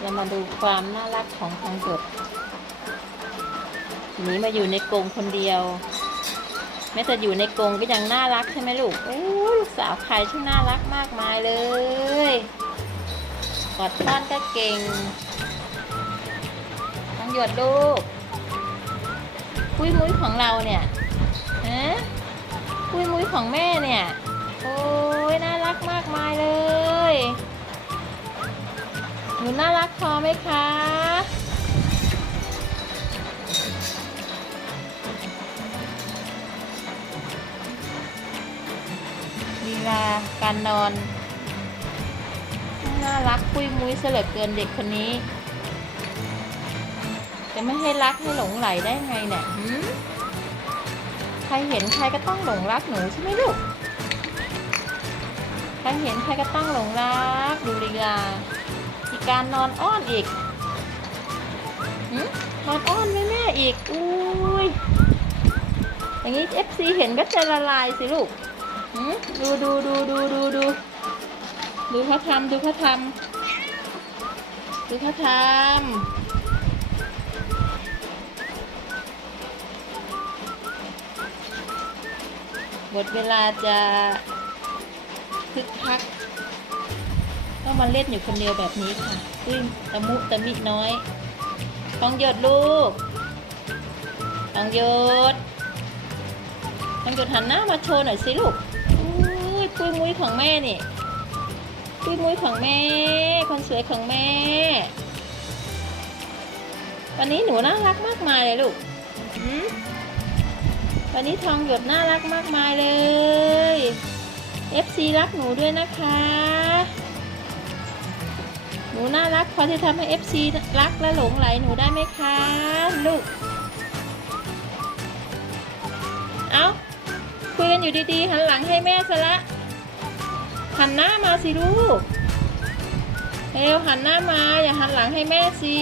เรามาดูความน่ารักของทองหยดทีนี้มาอยู่ในกรงคนเดียว แม้จะอยู่ในกรงก็ยังน่ารักใช่ไหมลูกโอ้ลูกสาวใครช่างน่ารักมากมายเลยกอดป้อนก็เก่งทองหยดลูกปุ้ยมุ้ยของเราเนี่ยฮะปุ้ยมุ้ยของแม่เนี่ย โอ้ยน่ารักมากมายเลย ไหมคะ ลีลาการนอน น่ารักปุ้ยมุ้ยเสลือเกินเด็กคนนี้ จะไม่ให้รักให้หลงไหลได้ไงเนี่ยใครเห็นใครก็ต้องหลงรักหนูใช่ไหมลูก ใครเห็นใครก็ต้องหลงรักดูลีลา การนอนอ้อนอีกนอนอ้อนแม่แม่อีก อุ้ย อย่างนี้ FC เห็นก็จะละลายสิลูกดูดูดูดูดูดูดูเขาทำดูเขาทำดูเขาทำหมดเวลาจะคึกคัก ก็มาเล่นอยู่คนเดียวแบบนี้ค่ะอุ้ยตะมุตะมิน้อยต้องหยดลูกต้องหยดต้องหยดหันหน้ามาโชว์หน่อยสิลูกอุ้ยปุ้ยมุ้ยของแม่นี่ปุ้ยมุ้ยของแม่ คนสวยของแม่ วันนี้หนูน่ารักมากมายเลยลูกวันนี้ทองหยดน่ารักมากมายเลย FC รักหนูด้วยนะคะ นูน่ารักพอที่ทำให้ FC รักและหลงไหลหนูได้ไหมคะลูก เอาคุยกันอยู่ดีๆ หันหลังให้แม่ซะละหันหน้ามาสิลูกเร็วหันหน้ามาอย่าหันหลังให้แม่สิ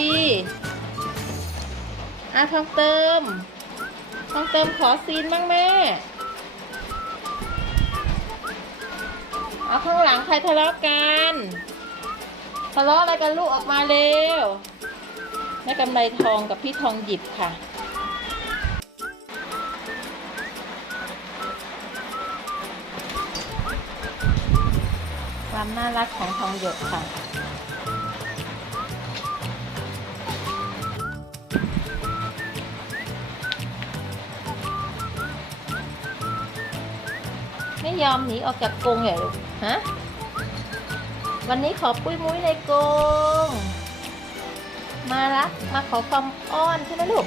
อาทองเติมทองเติมขอซีนบ้างแม่เอาข้างหลังใครทะเลาะกัน ทะเลาะอะไรกันลูกออกมาเร็วแม่กำไรทองกับพี่ทองหยิบค่ะ ความน่ารักของทองหยดค่ะไม่ยอมหนีออกจากกรงเหรอลูกฮะ วันนี้ขอปุ้ยมุ้ยในกรงมาละมาขอความอ้อนใช่ไหมลูก